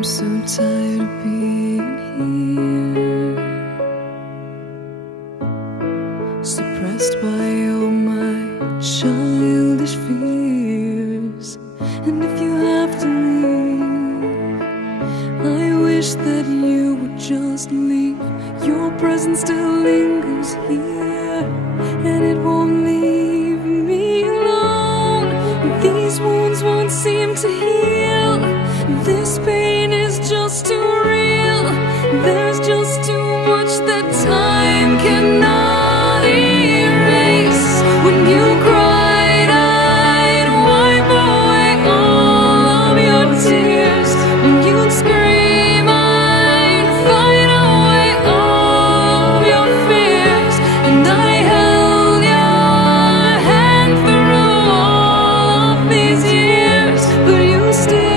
I'm so tired of being here, suppressed by all my childish fears. And if you have to leave, I wish that you would just leave. Your presence still lingers here, and it won't leave me alone. These wounds won't seem to heal. This pain is just too real. There's just too much that time cannot erase. When you cried, I'd wipe away all of your tears. When you'd scream, I'd fight away all of your fears. And I held your hand through all of these years, but you still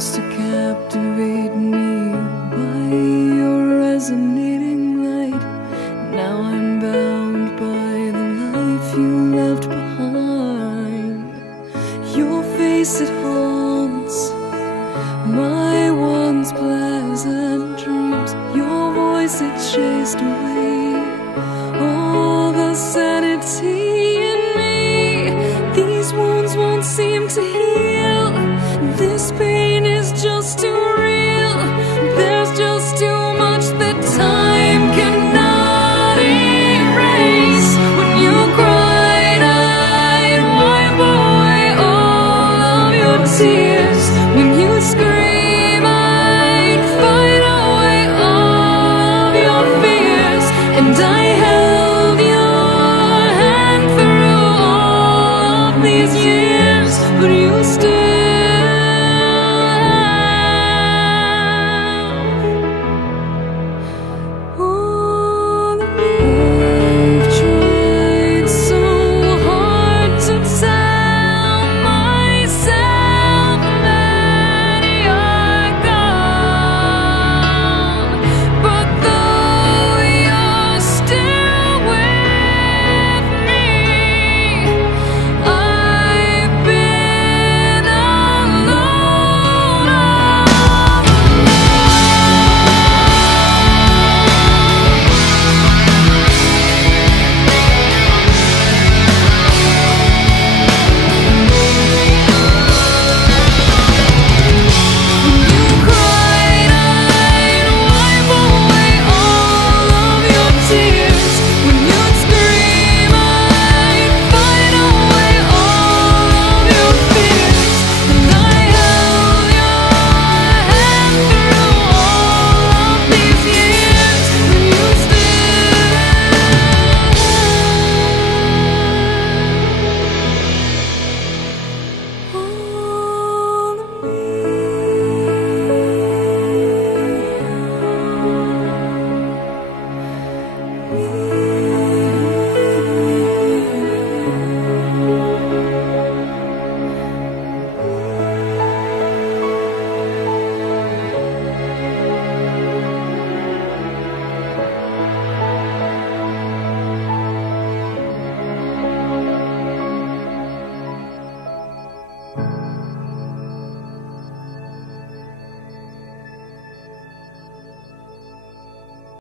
to captivate me by your resonating light. Now I'm bound by the life you left behind. Your face, it haunts my once pleasant dreams. Your voice, it chased away all the sanity in me. These wounds won't seem to heal. This pain is just too real. There's just too much that time cannot erase. When you cried, I'd wipe away all of your tears. When you scream, I'd fight away all of your fears. And I held your hand through all of these years, but you still